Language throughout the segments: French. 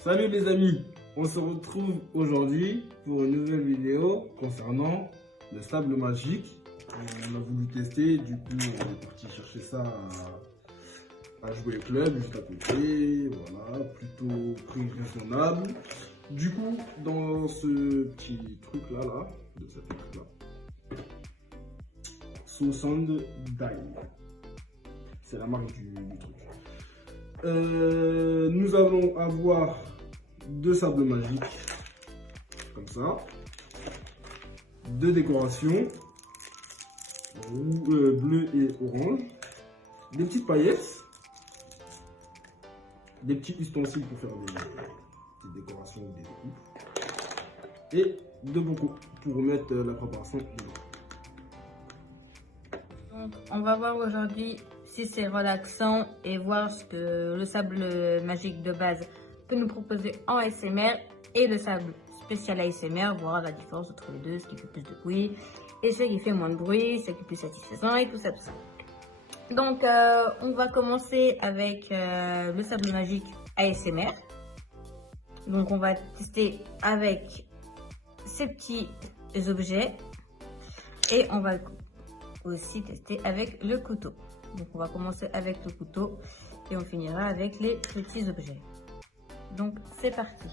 Salut les amis, on se retrouve aujourd'hui pour une nouvelle vidéo concernant le sable magique. On a voulu tester, du coup on est parti chercher ça à Jouer Club juste à côté, voilà, plutôt prix raisonnable. Du coup, dans ce petit truc là, de cette marque là, Sound Dye, c'est la marque du truc. Nous allons avoir deux sables magiques, comme ça, deux décorations, bleu et orange, des petites paillettes, des petits ustensiles pour faire des décorations ou des découpes, et deux bocaux pour mettre la préparation dedans. Donc, on va voir aujourd'hui si c'est relaxant et voir ce que le sable magique de base peut nous proposer en ASMR et le sable spécial ASMR, voir la différence entre les deux, ce qui fait plus de bruit et ce qui fait moins de bruit, ce qui est plus satisfaisant et tout ça, tout ça. Donc, on va commencer avec le sable magique ASMR. Donc, on va tester avec ces petits objets et on va aussi tester avec le couteau. Donc on va commencer avec le couteau et on finira avec les petits objets. Donc c'est parti.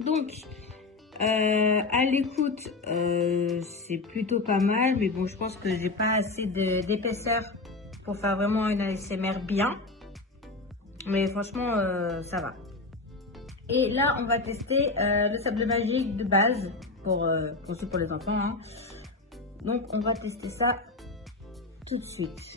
Donc, à l'écoute, c'est plutôt pas mal, mais bon, je pense que j'ai pas assez d'épaisseur pour faire vraiment une ASMR bien. Mais franchement, ça va. Et là, on va tester le sable magique de base, conçu pour les enfants, hein. Donc, on va tester ça tout de suite.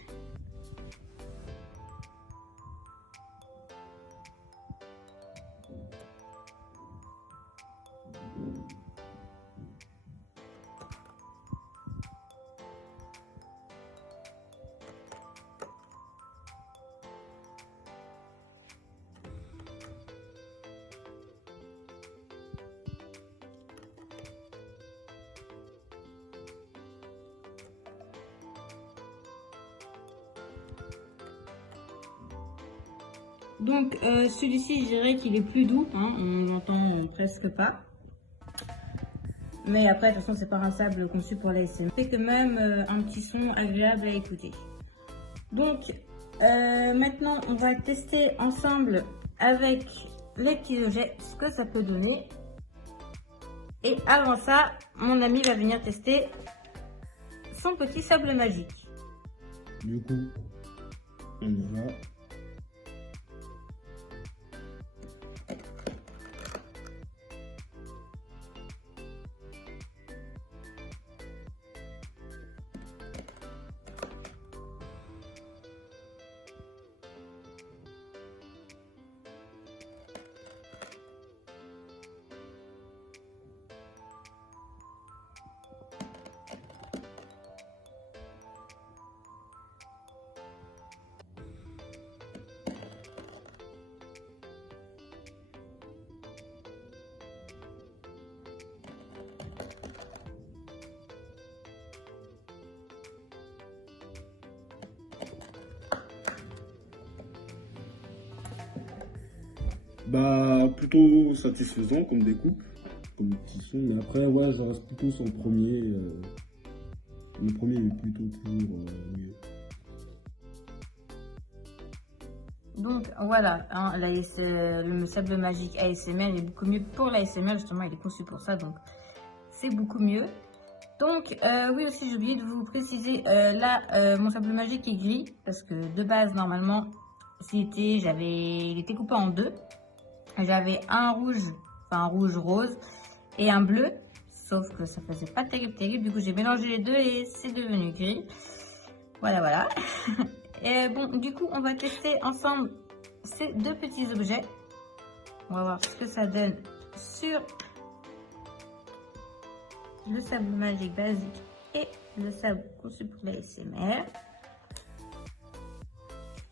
Donc celui-ci, je dirais qu'il est plus doux, hein, on l'entend presque pas. Mais après, de toute façon, c'est pas un sable conçu pour l'ASMR. C'est quand même un petit son agréable à écouter. Donc maintenant, on va tester ensemble avec les petits objets ce que ça peut donner. Et avant ça, mon ami va venir tester son petit sable magique. Du coup, on y va. Bah, plutôt satisfaisant comme découpe, comme petit son, mais après, ouais, je reste plutôt sur le premier. Le premier est plutôt toujours mieux. Donc voilà, hein, le sable magique ASMR est beaucoup mieux pour l'ASMR, justement il est conçu pour ça, donc c'est beaucoup mieux. Donc oui aussi j'ai oublié de vous préciser, là mon sable magique est gris, parce que de base normalement il était coupé en deux. J'avais un rouge, enfin un rouge rose et un bleu. Sauf que ça faisait pas terrible. Du coup, j'ai mélangé les deux et c'est devenu gris. Voilà. Et bon, du coup, on va tester ensemble ces deux petits objets. On va voir ce que ça donne sur le sable magique basique et le sable conçu pour la SMR.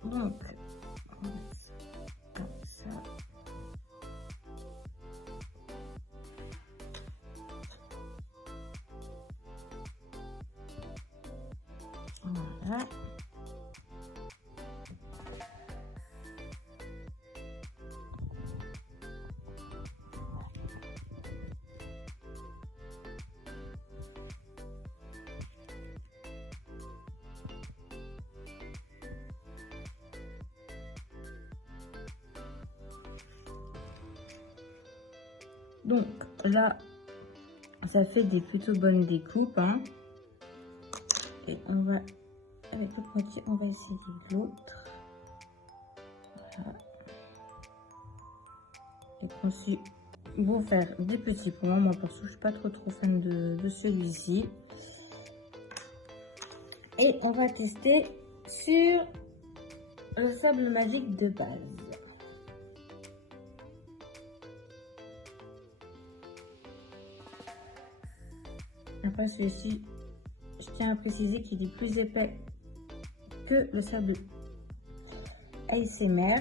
Donc, on va comme ça. Voilà. Donc là, ça fait des plutôt bonnes découpes, hein. Et on va, avec le pointier, on va essayer l'autre. Voilà. J'ai conçu pour faire des petits points. Moi perso, je suis pas trop fan de celui-ci. Et on va tester sur le sable magique de base. Après celui-ci, je tiens à préciser qu'il est plus épais que le sable ASMR.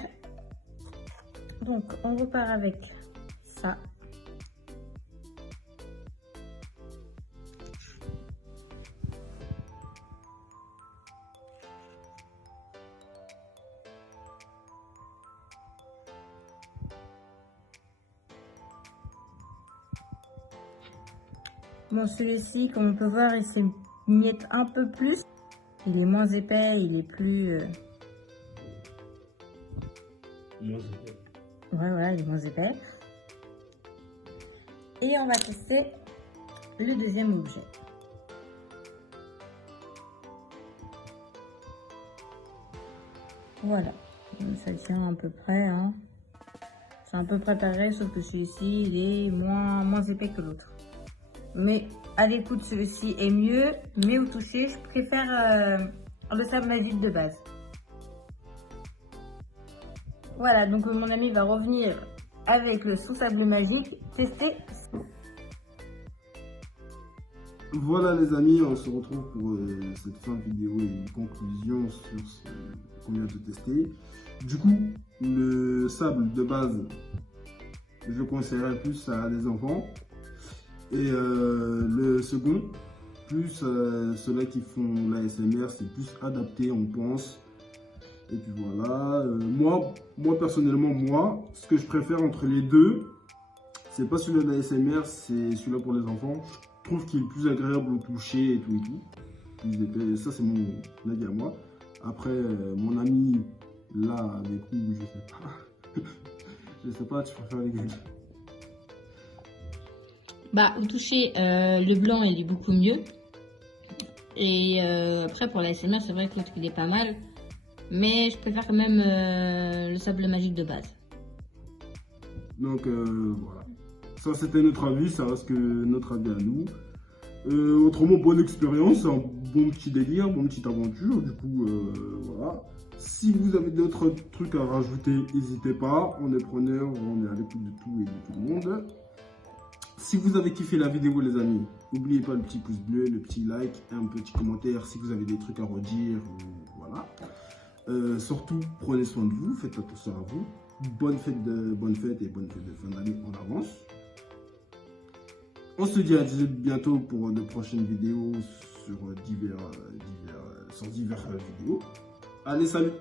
Donc on repart avec ça. Bon, celui-ci, comme on peut voir, il se miette un peu plus. Il est moins épais, il est plus... Moins épais. Ouais, il est moins épais. Et on va tester le deuxième objet. Voilà, donc ça tient à peu près, hein. C'est à peu près pareil, sauf que celui-ci, il est moins épais que l'autre. Mais à l'écoute, celui-ci est mieux, mais au toucher, je préfère le sable magique de base. Voilà, donc mon ami va revenir avec son sable magique, tester. Voilà les amis, on se retrouve pour cette fin de vidéo et une conclusion sur ce qu'on vient de tester. Du coup, le sable de base, je conseillerais plus à des enfants. Et le second, plus ceux-là qui font l'ASMR, c'est plus adapté, on pense. Et puis voilà, moi personnellement, ce que je préfère entre les deux, c'est pas celui de l'ASMR, c'est celui-là pour les enfants. Je trouve qu'il est plus agréable au toucher et tout. Plus épais. Ça, c'est mon avis à moi. Après, mon ami, là, avec vous, je sais pas. Je sais pas, tu préfères les gars. Bah, au toucher, le blanc, il est beaucoup mieux. Et après, pour la SMR, c'est vrai que l'autre, il est pas mal. Mais je préfère quand même le sable magique de base. Donc, voilà. Ça, c'était notre avis. Ça reste que notre avis à nous. Autrement, bonne expérience. Un bon petit délire, bonne petite aventure. Du coup, voilà. Si vous avez d'autres trucs à rajouter, n'hésitez pas. On est preneur, on est à l'écoute de tout et de tout le monde. Si vous avez kiffé la vidéo les amis, n'oubliez pas le petit pouce bleu, le petit like, un petit commentaire si vous avez des trucs à redire, voilà. Surtout, prenez soin de vous, faites attention à vous. Bonne fête et bonne fête de fin d'année en avance. On se dit à bientôt pour de prochaines vidéos sur diverses vidéos. Allez, salut!